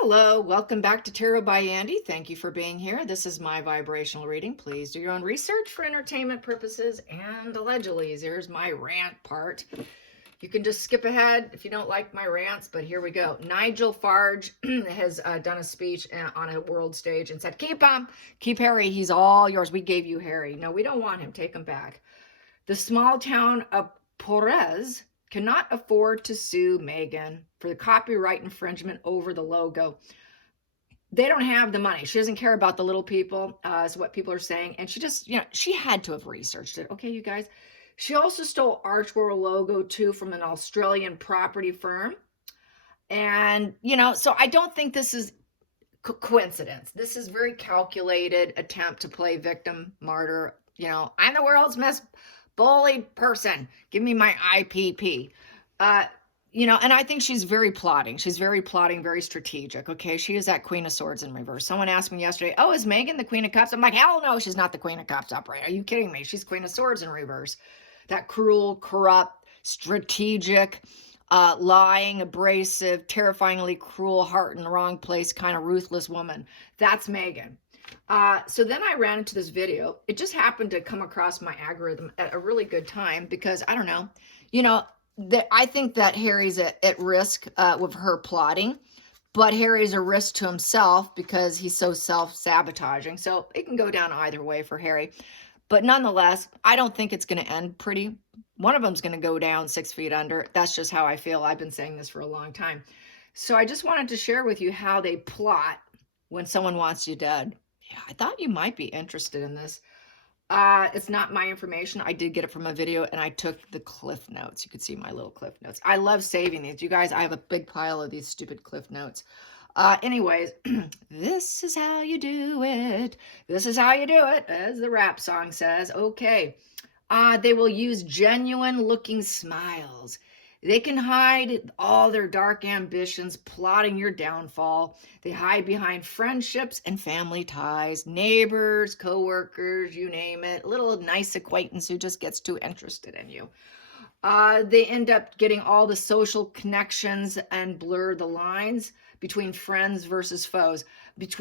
Hello, welcome back to Tarot by Andy. Thank you for being here. This is my vibrational reading. Please do your own research for entertainment purposes. And allegedly, here's my rant part. You can just skip ahead if you don't like my rants, but here we go. Nigel Farage has done a speech on a world stage and said, keep him, keep Harry. He's all yours. We gave you Harry. No, we don't want him. Take him back. The small town of Porez cannot afford to sue Meghan for the copyright infringement over the logo. They don't have the money. She doesn't care about the little people, is what people are saying. And she just, she had to have researched it. Okay, you guys. She also stole Archworld logo too from an Australian property firm. And, so I don't think this is coincidence. This is very calculated attempt to play victim, martyr. I'm the world's most bullied person. Give me my IPP. And I think she's very plotting. She's very plotting, very strategic. Okay, she is that Queen of Swords in reverse. Someone asked me yesterday, oh, is Meghan the Queen of Cups? I'm like, hell no, she's not the Queen of Cups upright. Are you kidding me? She's Queen of Swords in reverse. That cruel, corrupt, strategic, lying, abrasive, terrifyingly cruel, heart in the wrong place, kind of ruthless woman. That's Meghan. So then I ran into this video. It just happened to come across my algorithm at a really good time because, I don't know, I think that Harry's at risk with her plotting, but Harry's a risk to himself because he's so self-sabotaging. So it can go down either way for Harry. But nonetheless, I don't think it's going to end pretty. One of them's going to go down 6 feet under. That's just how I feel. I've been saying this for a long time. So I just wanted to share with you how they plot when someone wants you dead. Yeah, I thought you might be interested in this. It's not my information. I did get it from a video and I took the cliff notes. You could see my little cliff notes. I love saving these. You guys, I have a big pile of these stupid cliff notes. Anyways, this is how you do it. This is how you do it, as the rap song says. Okay. They will use genuine looking smiles. They can hide all their dark ambitions, plotting your downfall. They hide behind friendships and family ties, neighbors, coworkers, you name it. A little nice acquaintance who just gets too interested in you. They end up getting all the social connections and blur the lines between friends versus foes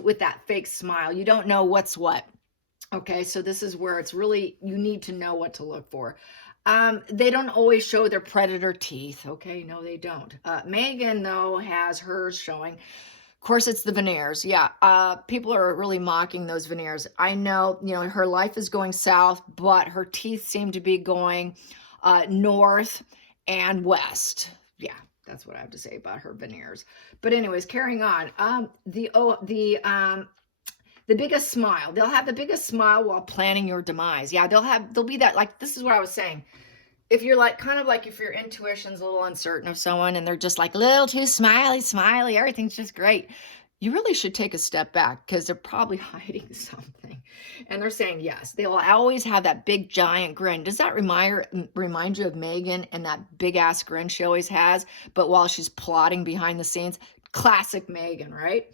with that fake smile. You don't know what's what. Okay, so this is where it's really, you need to know what to look for. They don't always show their predator teeth. Okay, no, they don't. Meghan, though, has hers showing. Of course, it's the veneers. Yeah, people are really mocking those veneers. I know, her life is going south, but her teeth seem to be going north and west. Yeah, that's what I have to say about her veneers. But anyways, carrying on. The biggest smile. They'll have the biggest smile while planning your demise. Yeah, they'll be that, like, this is what I was saying. If you're like, kind of like if your intuition's a little uncertain of someone and they're just like a little too smiley, everything's just great, you really should take a step back because they're probably hiding something. And they're saying yes. They will always have that big giant grin. Does that remind you of Meghan and that big ass grin she always has, but while she's plotting behind the scenes? Classic Meghan, right?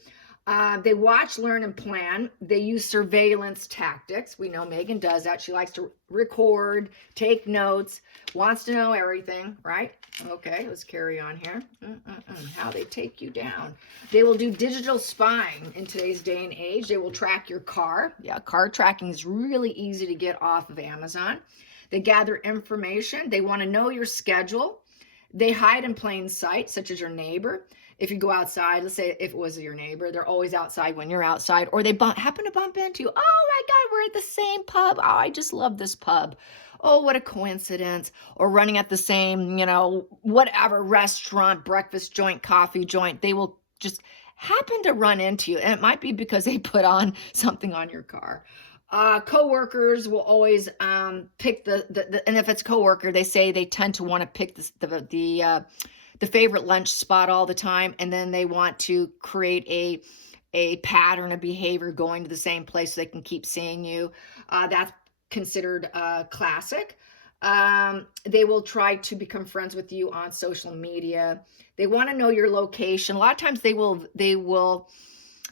They watch, learn, and plan. They use surveillance tactics. We know Meghan does that. She likes to record, take notes, wants to know everything, right? Okay, let's carry on here. How they take you down. They will do digital spying in today's day and age. They will track your car. Yeah, car tracking is really easy to get off of Amazon. They gather information. They want to know your schedule. They hide in plain sight, such as your neighbor. If you go outside, let's say if it was your neighbor, they're always outside when you're outside, or they happen to bump into you. Oh my God, we're at the same pub. Oh, I just love this pub. Oh, what a coincidence. Or running at the same, whatever restaurant, breakfast joint, coffee joint. They will just happen to run into you. And it might be because they put on something on your car. Co-workers will always pick and if it's co-worker, they say they tend to want to pick the favorite lunch spot all the time, and then they want to create a pattern of behavior going to the same place so they can keep seeing you. That's considered classic. They will try to become friends with you on social media. They want to know your location. A lot of times they will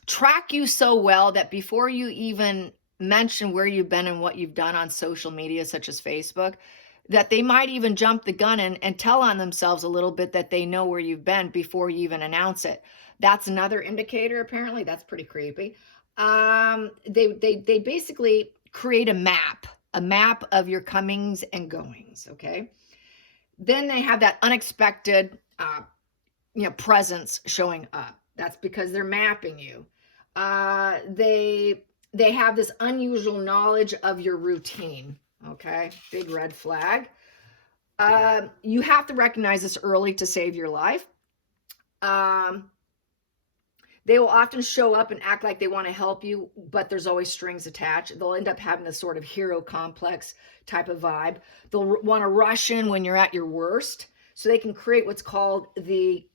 track you so well that before you even mention where you've been and what you've done on social media, such as Facebook, that they might even jump the gun and tell on themselves a little bit that they know where you've been before you even announce it. That's another indicator, apparently. That's pretty creepy. They basically create a map of your comings and goings, okay? Then they have that unexpected, presence showing up. That's because they're mapping you. They have this unusual knowledge of your routine, okay? Big red flag. You have to recognize this early to save your life. They will often show up and act like they want to help you, but there's always strings attached. They'll end up having this sort of hero complex type of vibe. They'll want to rush in when you're at your worst, so they can create what's called the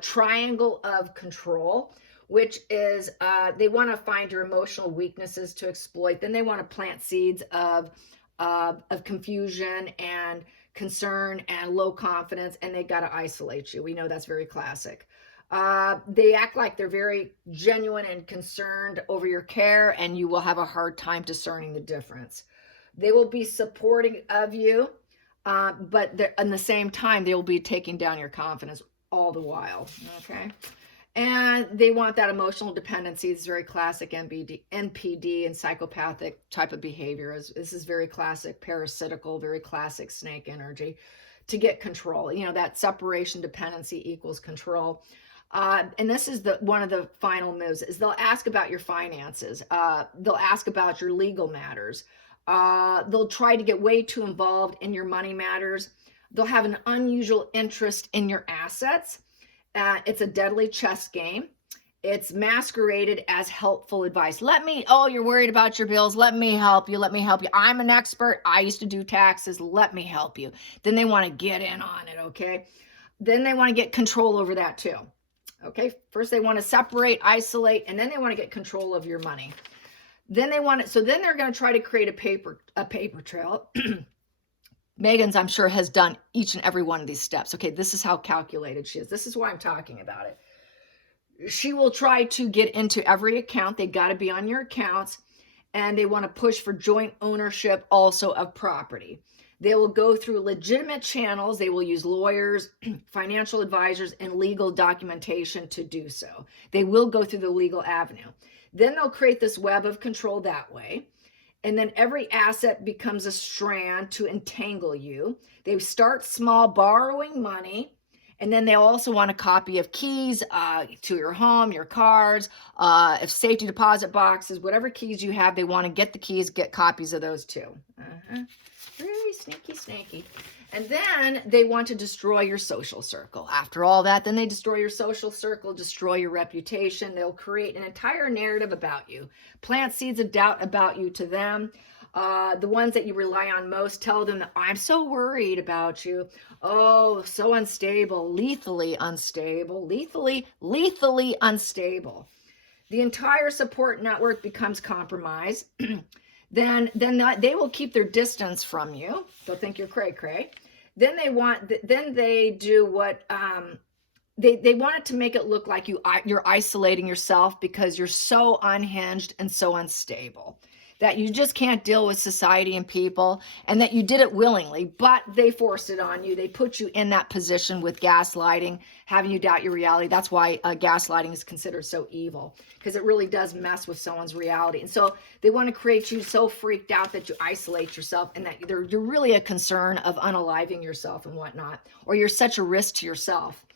triangle of control, which is they want to find your emotional weaknesses to exploit. Then they want to plant seeds of confusion and concern and low confidence, and they got to isolate you. We know that's very classic. They act like they're very genuine and concerned over your care, and you will have a hard time discerning the difference. They will be supporting of you, but at the same time, they will be taking down your confidence all the while, okay? And they want that emotional dependency. It's very classic NPD and psychopathic type of behavior. This is very classic parasitical, very classic snake energy to get control. That separation dependency equals control. And this is one of the final moves is they'll ask about your finances. They'll ask about your legal matters. They'll try to get way too involved in your money matters. They'll have an unusual interest in your assets. It's a deadly chess game. It's masqueraded as helpful advice. You're worried about your bills. Let me help you. I'm an expert. I used to do taxes. Let me help you. Then they want to get in on it, okay? Then they want to get control over that too. Okay, first they want to separate, isolate, and then they want to get control of your money. Then they're going to try to create a paper trail. Megan's, I'm sure, has done each and every one of these steps. Okay, this is how calculated she is. This is why I'm talking about it. She will try to get into every account. They got to be on your accounts, and they want to push for joint ownership also of property. They will go through legitimate channels. They will use lawyers, financial advisors, and legal documentation to do so. They will go through the legal avenue. Then they'll create this web of control that way. And then every asset becomes a strand to entangle you. They start small, borrowing money. And then they also want a copy of keys to your home, your cars, if safety deposit boxes, whatever keys you have, they want to get the keys, get copies of those too. Very sneaky. And then they want to destroy your social circle. After all that, then they destroy your social circle, destroy your reputation. They'll create an entire narrative about you, plant seeds of doubt about you to them. The ones that you rely on most, tell them that I'm so worried about you. Oh, so unstable, lethally unstable. The entire support network becomes compromised. Then they will keep their distance from you. They'll think you're cray-cray. Then they do what they want it to make it look like you're isolating yourself because you're so unhinged and so unstable that you just can't deal with society and people, and that you did it willingly, but they forced it on you. They put you in that position with gaslighting, having you doubt your reality. That's why gaslighting is considered so evil, because it really does mess with someone's reality. And so they want to create you so freaked out that you isolate yourself, and that you're really a concern of unaliving yourself and whatnot, or you're such a risk to yourself.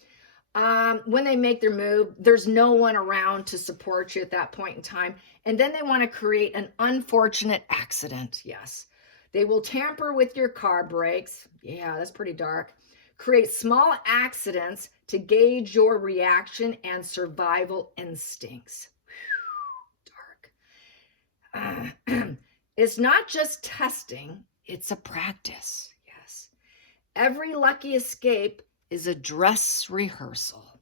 When they make their move, there's no one around to support you at that point in time. And then they want to create an unfortunate accident. Yes. They will tamper with your car brakes. Yeah, that's pretty dark. Create small accidents to gauge your reaction and survival instincts. Whew, dark. It's not just testing, it's a practice. Yes. Every lucky escape is a dress rehearsal,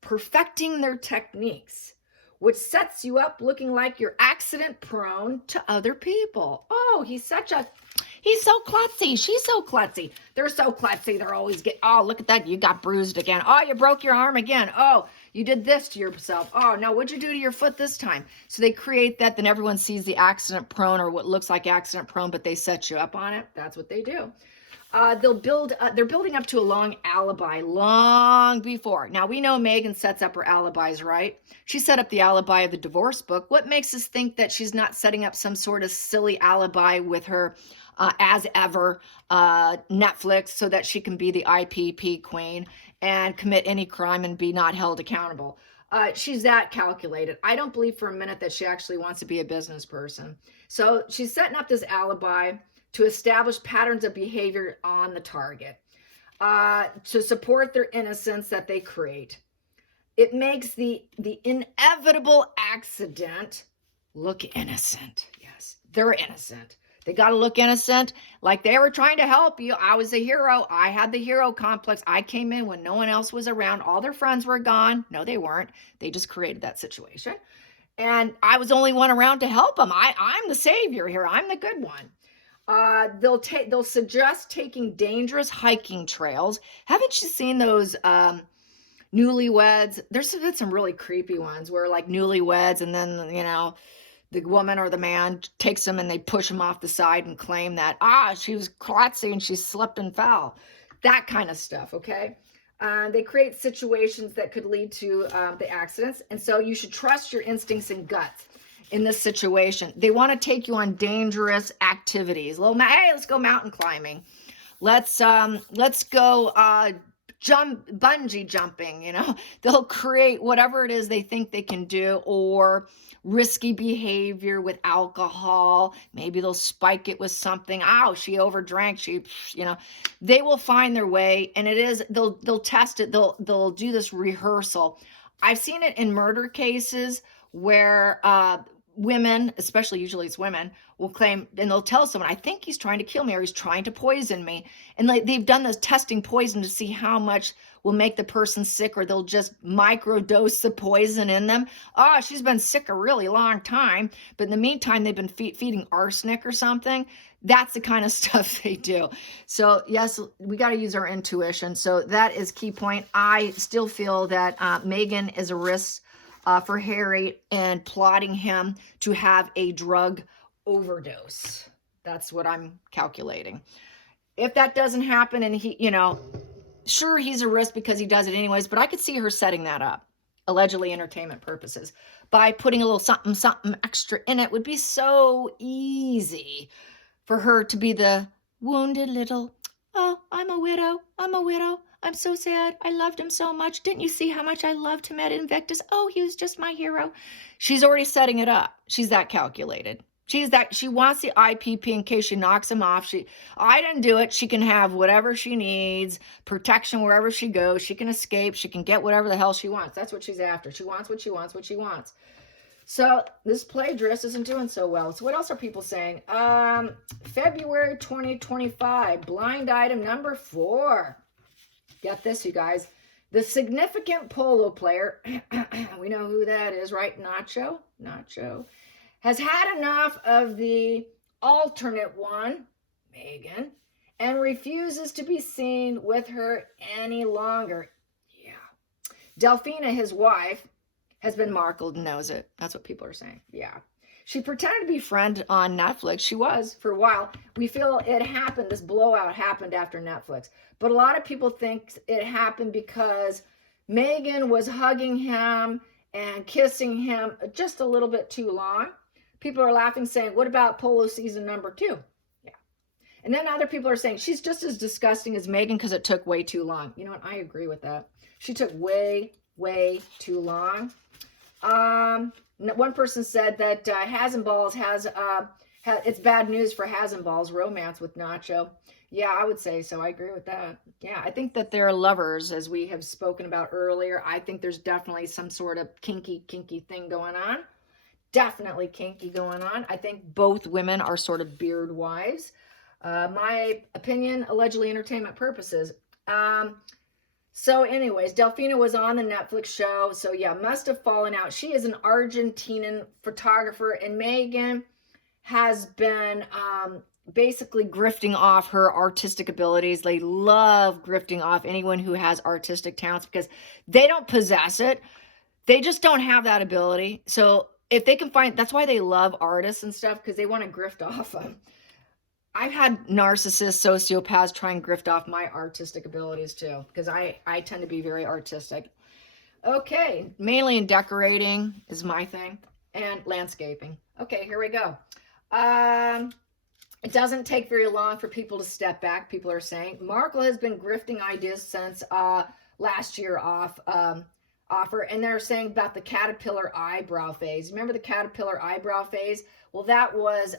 perfecting their techniques, which sets you up looking like you're accident prone to other people. Oh, he's so klutzy. She's so klutzy. They're so klutzy. They're always look at that. You got bruised again. Oh, you broke your arm again. Oh, you did this to yourself. Oh, no, what'd you do to your foot this time? So they create that. Then everyone sees the accident prone or what looks like accident prone, but they set you up on it. That's what they do. They're building up to a long alibi long before. Now we know Megan sets up her alibis, right? She set up the alibi of the divorce book. What makes us think that she's not setting up some sort of silly alibi with her as ever Netflix so that she can be the IPP queen and commit any crime and be not held accountable? She's that calculated. I don't believe for a minute that she actually wants to be a business person. So she's setting up this alibi to establish patterns of behavior on the target, to support their innocence that they create. It makes the inevitable accident look innocent. Yes, they're innocent. They got to look innocent, like they were trying to help you. I was a hero. I had the hero complex. I came in when no one else was around. All their friends were gone. No, they weren't. They just created that situation. And I was the only one around to help them. I'm the savior here. I'm the good one. They'll suggest taking dangerous hiking trails. Haven't you seen those newlyweds? There's been some really creepy ones where like newlyweds, and then the woman or the man takes them and they push them off the side and claim that she was klutzy and she slipped and fell. That kind of stuff. Okay. They create situations that could lead to the accidents, and so you should trust your instincts and guts in this situation. They want to take you on dangerous activities. Hey, let's go mountain climbing. Let's go bungee jumping. They'll create whatever it is they think they can do, or risky behavior with alcohol. Maybe they'll spike it with something. She overdrank. They will find their way, and they'll test it. They'll do this rehearsal. I've seen it in murder cases where women, especially usually it's women, will claim, and they'll tell someone, I think he's trying to kill me or he's trying to poison me. And they've done this testing poison to see how much will make the person sick, or they'll just microdose the poison in them. She's been sick a really long time, but in the meantime, they've been feeding arsenic or something. That's the kind of stuff they do. So yes, we got to use our intuition. So that is key point. I still feel that Megan is a risk for Harry and plotting him to have a drug overdose. That's what I'm calculating. If that doesn't happen, and he, sure, he's a risk because he does it anyways, but I could see her setting that up, allegedly entertainment purposes, by putting a little something, something extra in it. Would be so easy for her to be the wounded little, I'm a widow. I'm so sad. I loved him so much. Didn't you see how much I loved him at Invictus? He was just my hero. She's already setting it up. She's that calculated. She wants the IPP in case she knocks him off. I didn't do it. She can have whatever she needs, protection wherever she goes. She can escape. She can get whatever the hell she wants. That's what she's after. She wants what she wants. So this plagiarist isn't doing so well. So what else are people saying? February 2025, blind item number 4. Get this, you guys. The significant polo player, we know who that is, right? Nacho, has had enough of the alternate one, Megan, and refuses to be seen with her any longer. Yeah. Delphina, his wife, has been marked and knows it. That's what people are saying. Yeah. She pretended to be friend on Netflix. She was for a while. We feel it happened. This blowout happened after Netflix. But a lot of people think it happened because Megan was hugging him and kissing him just a little bit too long. People are laughing, saying, what about Polo season number 2? Yeah. And then other people are saying, she's just as disgusting as Megan because it took way too long. You know what? I agree with that. She took way too long. One person said that Hasenballs it's bad news for Hasenballs romance with Nacho. Yeah, I would say so. I agree with that. Yeah, I think that they're lovers, as we have spoken about earlier. I think there's definitely some sort of kinky thing going on. Definitely kinky going on. I think both women are sort of beard wives. My opinion, allegedly entertainment purposes. So anyways, Delphina was on the Netflix show. So yeah, must have fallen out. She is an Argentinian photographer, and Megan has been basically grifting off her artistic abilities. They love grifting off anyone who has artistic talents because they don't possess it. They just don't have that ability. So if they can find, that's why they love artists and stuff, because they want to grift off them. I've had narcissists, sociopaths try and grift off my artistic abilities too, because I tend to be very artistic. Okay, mainly in decorating is my thing, and landscaping. Okay, here we go. Um, it doesn't take very long for people to step back. People are saying Markle has been grifting ideas since last year offer, and they're saying about the caterpillar eyebrow phase. Remember the caterpillar eyebrow phase? Well, that was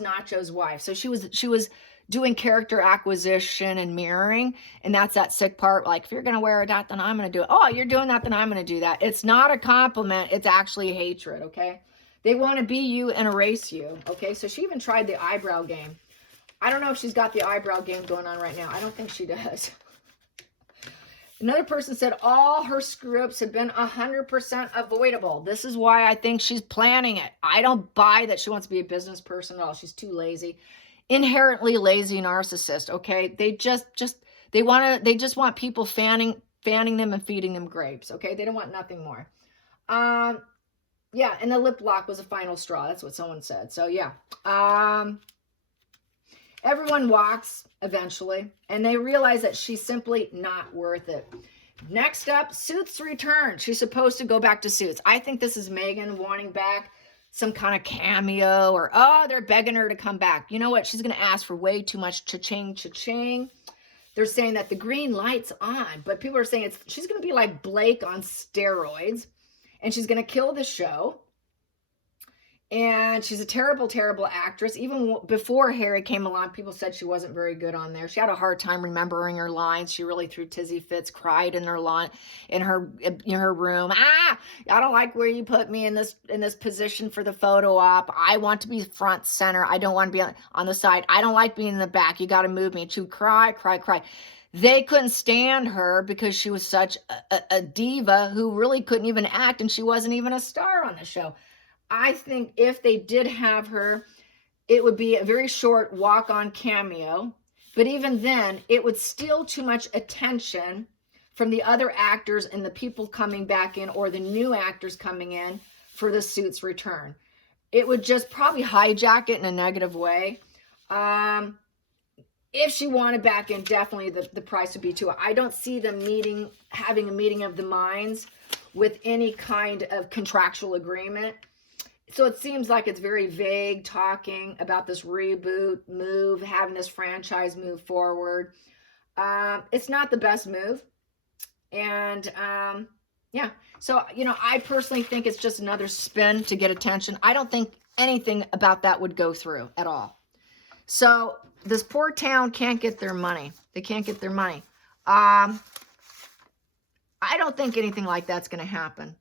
Nacho's wife. So she was doing character acquisition and mirroring, and that's that sick part. Like, if you're gonna wear that, then I'm gonna do it. Oh, you're doing that, then I'm gonna do that. It's not a compliment. It's actually hatred. Okay. They want to be you and erase you. Okay, so she even tried the eyebrow game. I don't know if she's got the eyebrow game going on right now. I don't think she does. Another person said all her screw-ups have been 100% avoidable. This is why I think she's planning it. I don't buy that she wants to be a business person at all. She's too lazy. Inherently lazy narcissist, okay? They just want people fanning them and feeding them grapes, okay? They don't want nothing more. Yeah, and the lip lock was a final straw. That's what someone said. So, yeah. Everyone walks eventually, and they realize that she's simply not worth it. Next up, Suits return. She's supposed to go back to Suits. I think this is Megan wanting back some kind of cameo, or, oh, they're begging her to come back. You know what? She's going to ask for way too much cha-ching, cha-ching. They're saying that the green light's on, but people are saying she's going to be like Blake on steroids. And she's going to kill the show. And she's a terrible, terrible actress. Even before Harry came along, people said she wasn't very good on there. She had a hard time remembering her lines. She really threw tizzy fits, cried in her room. I don't like where you put me in this position for the photo op. I want to be front center. I don't want to be on the side. I don't like being in the back. You got to move me. And she would cry, cry, cry. They couldn't stand her because she was such a diva who really couldn't even act, and she wasn't even a star on the show. I think if they did have her, it would be a very short walk-on cameo, but even then, it would steal too much attention from the other actors and the people coming back in, or the new actors coming in for the Suits return. It would just probably hijack it in a negative way. If she wanted back in, definitely the price would be too high. I don't see them having a meeting of the minds with any kind of contractual agreement. So it seems like it's very vague, talking about this reboot move, having this franchise move forward. It's not the best move. And yeah, so, I personally think it's just another spin to get attention. I don't think anything about that would go through at all. So this poor town can't get their money. They can't get their money. I don't think anything like that's going to happen.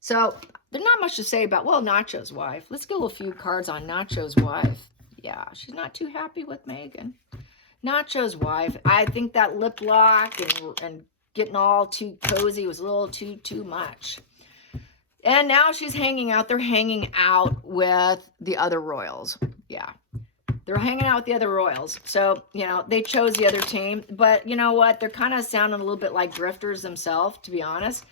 So there's not much to say about, well, Nacho's wife. Let's go a few cards on Nacho's wife. Yeah, she's not too happy with Megan. Nacho's wife. I think that lip lock and getting all too cozy was a little too much. And now she's hanging out. They're hanging out with the other royals. Yeah. They're hanging out with the other royals. So, they chose the other team. But you know what? They're kind of sounding a little bit like grifters themselves, to be honest,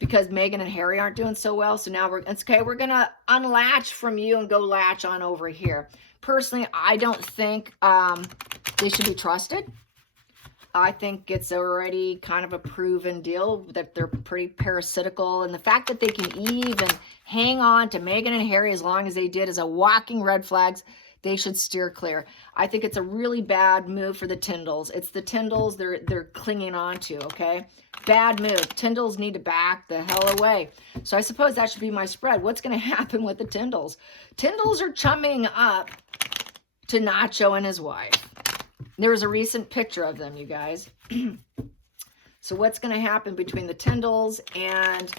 because Meghan and Harry aren't doing so well. So now we're going to unlatch from you and go latch on over here. Personally, I don't think they should be trusted. I think it's already kind of a proven deal that they're pretty parasitical. And the fact that they can even hang on to Meghan and Harry as long as they did is a walking red flags. They should steer clear. I think it's a really bad move for the Tyndalls. It's the Tyndalls they're clinging on to, okay? Bad move. Tyndalls need to back the hell away. So I suppose that should be my spread. What's going to happen with the Tyndalls? Tyndalls are chumming up to Nacho and his wife. There was a recent picture of them, you guys. So what's going to happen between the Tyndalls and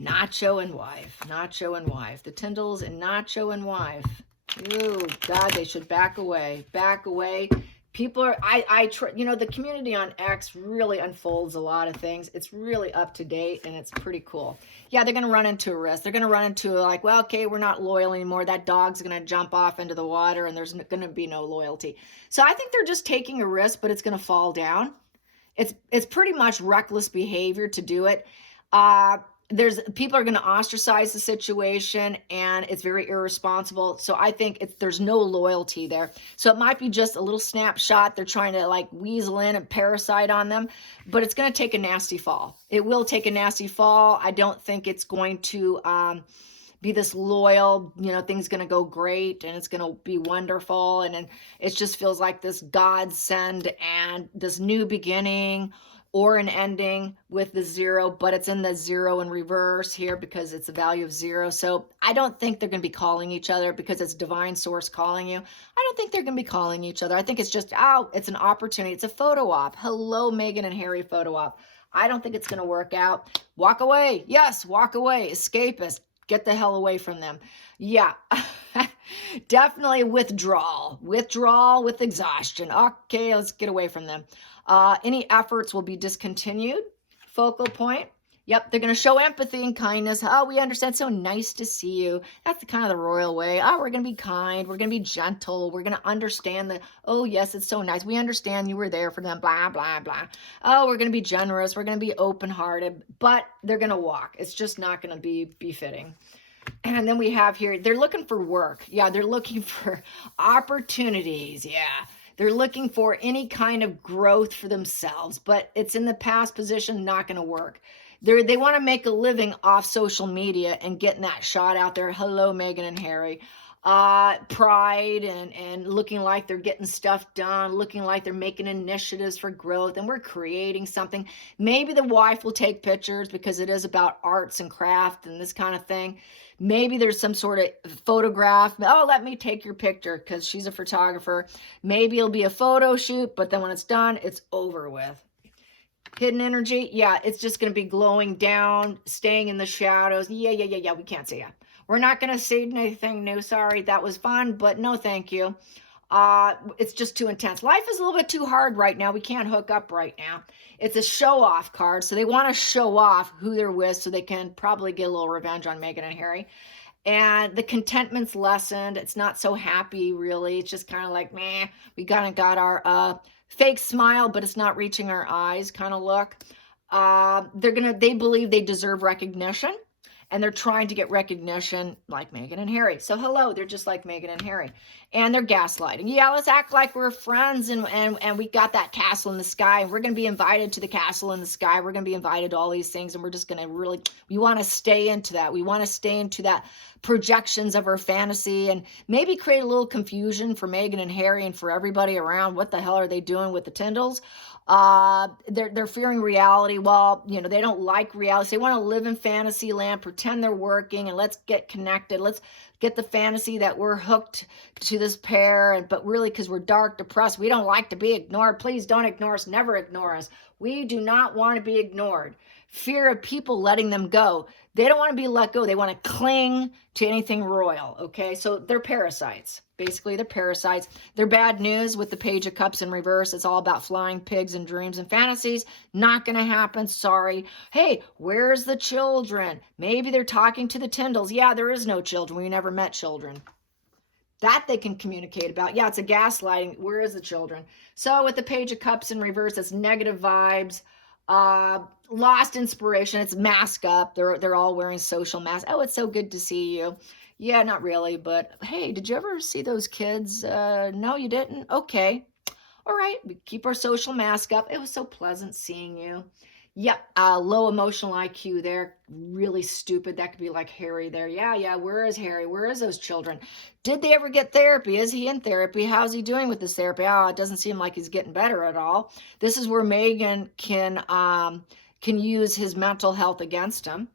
Nacho and wife? Nacho and wife. The Tyndalls and Nacho and wife. Oh, God, they should back away. Back away. People are, the community on X really unfolds a lot of things. It's really up to date, and it's pretty cool. Yeah, they're going to run into a risk. They're going to run into like, well, okay, we're not loyal anymore. That dog's going to jump off into the water, and there's going to be no loyalty. So I think they're just taking a risk, but it's going to fall down. It's pretty much reckless behavior to do it. people are going to ostracize the situation, and it's very irresponsible. So I think there's no loyalty there. So it might be just a little snapshot. They're trying to like weasel in and parasite on them, but it's going to take a nasty fall. It will take a nasty fall. I don't think it's going to be this loyal, things going to go great and it's going to be wonderful. And then it just feels like this godsend and this new beginning or an ending with the zero, but it's in the zero in reverse here because it's a value of zero. So I don't think they're going to be calling each other because it's divine source calling you. I don't think they're going to be calling each other. I think it's just, it's an opportunity. It's a photo op. Hello, Meghan and Harry photo op. I don't think it's going to work out. Walk away. Yes, walk away. Escapist. Get the hell away from them. Yeah, definitely withdrawal. Withdrawal with exhaustion. Okay, let's get away from them. Any efforts will be discontinued. Focal point. Yep, they're going to show empathy and kindness. Oh, we understand. So nice to see you. That's the kind of the royal way. Oh, we're going to be kind. We're going to be gentle. We're going to understand that. Oh, yes, it's so nice. We understand you were there for them. Blah, blah, blah. Oh, we're going to be generous. We're going to be open-hearted. But they're going to walk. It's just not going to be befitting. And then we have here, they're looking for work. Yeah, they're looking for opportunities. Yeah. They're looking for any kind of growth for themselves, but it's in the past position, not going to work. They want to make a living off social media and getting that shot out there. Hello, Meghan and Harry. Pride and looking like they're getting stuff done, looking like they're making initiatives for growth, and we're creating something. Maybe the wife will take pictures because it is about arts and craft and this kind of thing. Maybe there's some sort of photograph. Oh, let me take your picture because she's a photographer. Maybe it'll be a photo shoot, but then when it's done, it's over with. Hidden energy, yeah, it's just going to be glowing down, staying in the shadows. Yeah, we can't see it. We're not going to see anything new. Sorry, that was fun, but no thank you. It's just too intense. Life is a little bit too hard right now. We can't hook up right now. It's a show-off card, so they want to show off who they're with so they can probably get a little revenge on Meghan and Harry. And the contentment's lessened. It's not so happy, really. It's just kind of like, meh, we kind of got our fake smile, but it's not reaching our eyes kind of look. They believe they deserve recognition, and they're trying to get recognition like Meghan and Harry. So hello, they're just like Meghan and Harry. And they're gaslighting. Yeah, let's act like we're friends and we got that castle in the sky. And we're going to be invited to the castle in the sky. We're going to be invited to all these things. And we're just going to we want to stay into that. We want to stay into that projections of our fantasy and maybe create a little confusion for Meghan and Harry and for everybody around. What the hell are they doing with the Tyndalls? They're fearing reality. Well, they don't like reality. They want to live in fantasy land, pretend they're working, and let's get connected. Let's get the fantasy that we're hooked to this pair, but really because we're dark, depressed, we don't like to be ignored. Please don't ignore us. Never ignore us. We do not want to be ignored. Fear of people letting them go. They don't want to be let go. They want to cling to anything royal, okay? So they're parasites. Basically, they're parasites. They're bad news with the Page of Cups in reverse. It's all about flying pigs and dreams and fantasies. Not going to happen. Sorry. Hey, where's the children? Maybe they're talking to the Tyndalls. Yeah, there is no children. We never met children. That they can communicate about. Yeah, it's a gaslighting. Where is the children? So with the Page of Cups in reverse, it's negative vibes. Lost inspiration. It's mask up. They're all wearing social masks. Oh, it's so good to see you. Yeah, not really, but hey, did you ever see those kids? No, you didn't? Okay. All right, we keep our social mask up. It was so pleasant seeing you. Yep, low emotional IQ there. Really stupid. That could be like Harry there. Yeah, where is Harry? Where is those children? Did they ever get therapy? Is he in therapy? How's he doing with this therapy? Oh, it doesn't seem like he's getting better at all. This is where Meghan can use his mental health against him.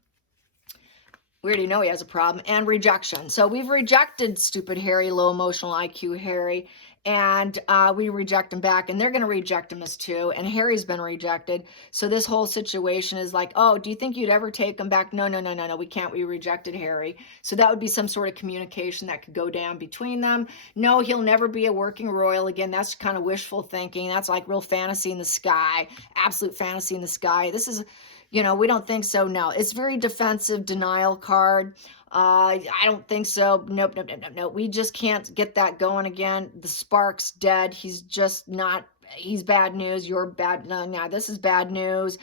We already know he has a problem. And rejection. So we've rejected stupid Harry, low emotional IQ Harry, and we reject him back, and they're going to reject him as too. And Harry's been rejected. So this whole situation is like, oh, do you think you'd ever take him back? No, we can't. We rejected Harry. So that would be some sort of communication that could go down between them. No, he'll never be a working royal again. That's kind of wishful thinking. That's like real fantasy in the sky, absolute fantasy in the sky. This is, we don't think so. No, it's very defensive denial card. I don't think so. Nope. We just can't get that going again. The spark's dead. He's just not, he's bad news. You're bad. No, this is bad news.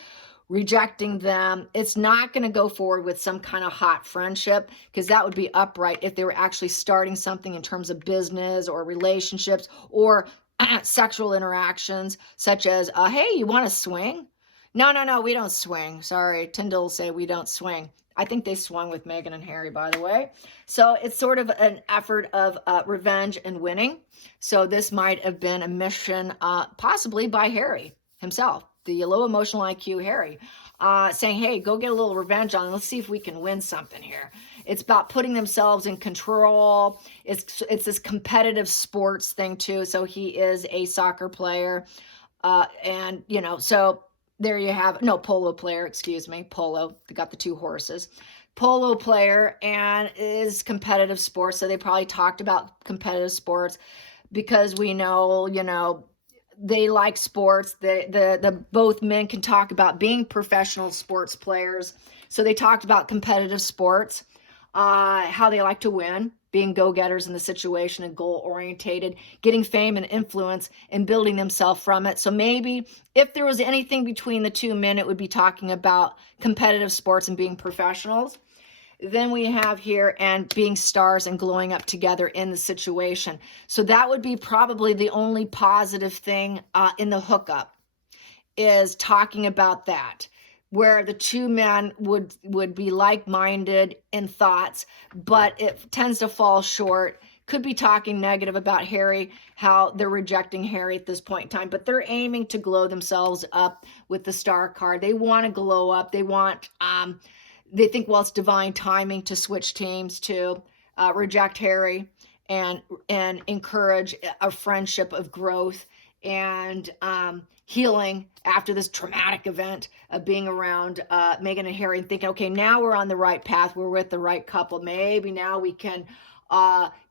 rejecting them. It's not going to go forward with some kind of hot friendship, because that would be upright if they were actually starting something in terms of business or relationships or sexual interactions, such as, hey, you want to swing? No, no, no, we don't swing. Sorry, Tyndall will say we don't swing. I think they swung with Meghan and Harry, by the way. So it's sort of an effort of revenge and winning. So this might have been a mission, possibly by Harry himself, the low emotional IQ Harry, saying, hey, go get a little revenge on, let's see if we can win something here. It's about putting themselves in control. It's this competitive sports thing too. So he is a soccer player. And, you know, so there you have, no, polo player, excuse me, polo, they got the two horses. Polo player, and is competitive sports. So they probably talked about competitive sports because we know, you know, they like sports. The both men can talk about being professional sports players. So they talked about competitive sports, how they like to win, being go-getters in the situation and goal-orientated, getting fame and influence and building themselves from it. So maybe if there was anything between the two men, it would be talking about competitive sports and being professionals. Then we have here, and being stars and glowing up together in the situation. So that would be probably the only positive thing in the hookup, is talking about that, where the two men would be like-minded in thoughts, but it tends to fall short. Could be talking negative about Harry, how they're rejecting Harry at this point in time, but they're aiming to glow themselves up with the star card. They want to glow up. They want, they think, well, it's divine timing to switch teams, to reject Harry and encourage a friendship of growth and healing after this traumatic event of being around Meghan and Harry, and thinking, okay, now we're on the right path. We're with the right couple. Maybe now we can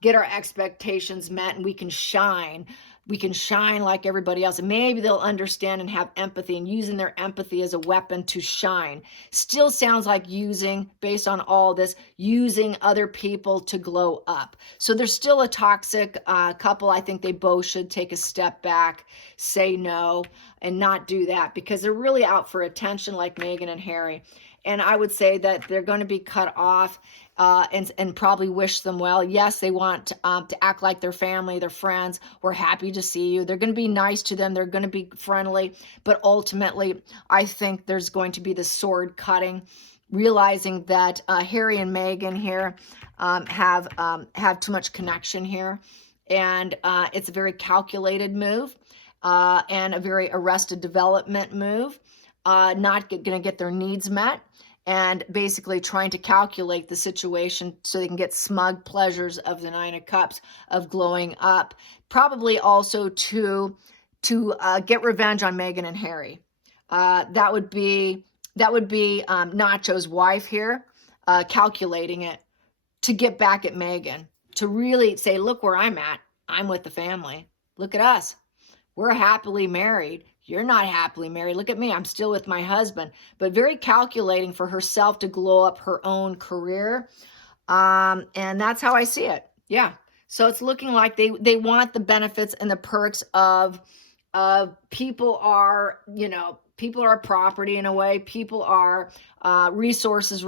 get our expectations met and we can shine. We can shine like everybody else. And maybe they'll understand and have empathy, and using their empathy as a weapon to shine. Still sounds like using, based on all this, using other people to glow up. So there's still a toxic couple. I think they both should take a step back, say no, and not do that, because they're really out for attention, like Meghan and Harry. And I would say that they're going to be cut off, and probably wish them well. Yes, they want to act like their family, their friends. We're happy to see you. They're going to be nice to them. They're going to be friendly. But ultimately, I think there's going to be the sword cutting, realizing that Harry and Meghan here have too much connection here. And it's a very calculated move, and a very arrested development move. Not going to get their needs met, and basically trying to calculate the situation so they can get smug pleasures of the Nine of Cups, of glowing up. Probably also to get revenge on Meghan and Harry. That would be Nacho's wife here, calculating it to get back at Meghan, to really say, look where I'm at. I'm with the family. Look at us. We're happily married. You're not happily married. Look at me. I'm still with my husband. But very calculating for herself to glow up her own career. And that's how I see it. Yeah. So it's looking like they want the benefits and the perks of people are, you know, people are property in a way. People are resources.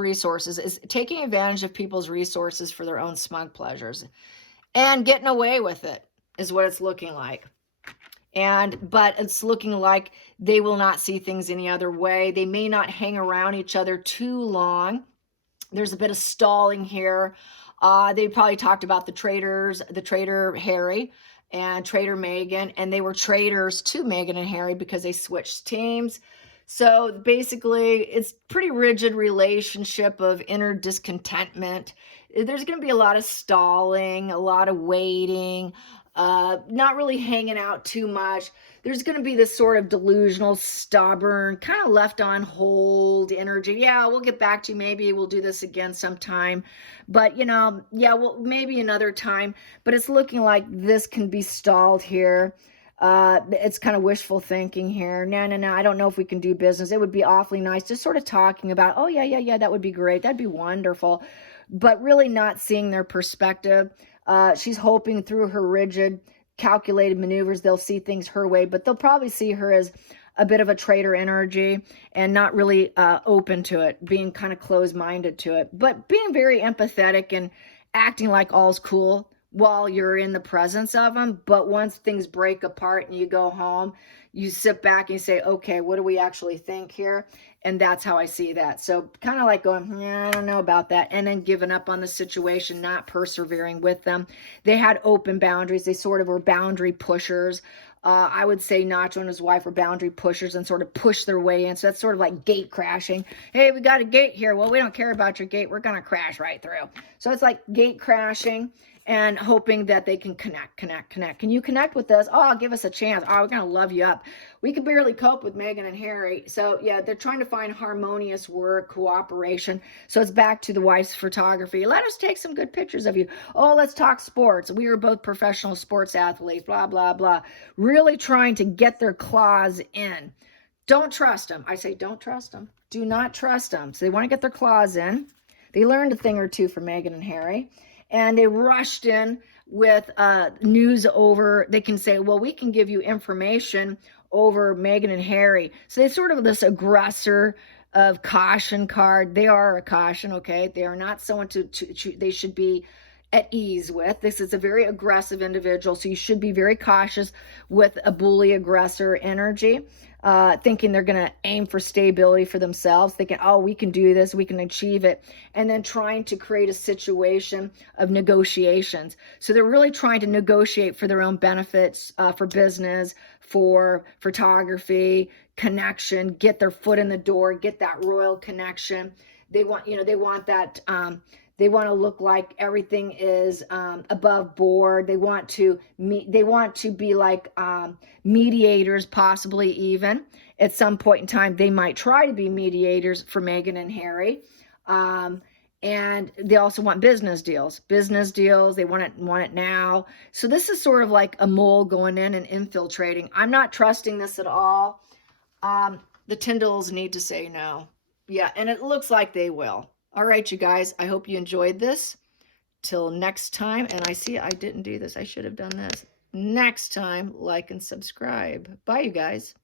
Is taking advantage of people's resources for their own smug pleasures and getting away with it is what it's looking like. But it's looking like they will not see things any other way. They may not hang around each other too long. There's a bit of stalling here. They probably talked about the traitor Harry and traitor Meghan, and they were traitors to Meghan and Harry because they switched teams. So basically, it's pretty rigid relationship of inner discontentment. There's going to be a lot of stalling, a lot of waiting, not really hanging out too much. There's going to be this sort of delusional, stubborn, kind of left on hold energy. Yeah, we'll get back to you. Maybe we'll do this again sometime. But, you know, yeah, well, maybe another time. But it's looking like this can be stalled here. It's kind of wishful thinking here. No, I don't know if we can do business. It would be awfully nice, just sort of talking about, oh, yeah, that would be great. That'd be wonderful. But really not seeing their perspective. She's hoping through her rigid, calculated maneuvers, they'll see things her way, but they'll probably see her as a bit of a traitor energy and not really open to it, being kind of closed-minded to it, but being very empathetic and acting like all's cool while you're in the presence of them. But once things break apart and you go home, you sit back and you say, okay, what do we actually think here? And that's how I see that. So kind of like going, yeah, I don't know about that. And then giving up on the situation, not persevering with them. They had open boundaries. They sort of were boundary pushers. I would say Nacho and his wife were boundary pushers and sort of push their way in. So that's sort of like gate crashing. Hey, we got a gate here. Well, we don't care about your gate. We're going to crash right through. So it's like gate crashing and hoping that they can connect. Can you connect with us? Oh, give us a chance. Oh, we're going to love you up. We can barely cope with Meghan and Harry. So yeah, they're trying to find harmonious work, cooperation. So it's back to the wife's photography. Let us take some good pictures of you. Oh, let's talk sports. We were both professional sports athletes, blah, blah, blah. Really trying to get their claws in. Don't trust them. I say don't trust them. Do not trust them. So they want to get their claws in. They learned a thing or two from Meghan and Harry. And they rushed in with news over, they can say, well, we can give you information over Meghan and Harry. So they sort of this aggressor of caution card. They are a caution, okay? They are not someone they should be at ease with. This is a very aggressive individual, so you should be very cautious with a bully aggressor energy, thinking they're going to aim for stability for themselves, thinking, oh, we can do this, we can achieve it, and then trying to create a situation of negotiations. So they're really trying to negotiate for their own benefits, for business, for photography, connection, get their foot in the door, get that royal connection. They want, they want that, they want to look like everything is above board. They want to be like mediators, possibly even at some point in time. They might try to be mediators for Meghan and Harry, and they also want business deals. They want it now. So this is sort of like a mole going in and infiltrating. I'm not trusting this at all. The Tyndalls need to say no. Yeah, and it looks like they will. All right, you guys, I hope you enjoyed this. Till next time, and I see I didn't do this. I should have done this. Next time, like and subscribe. Bye, you guys.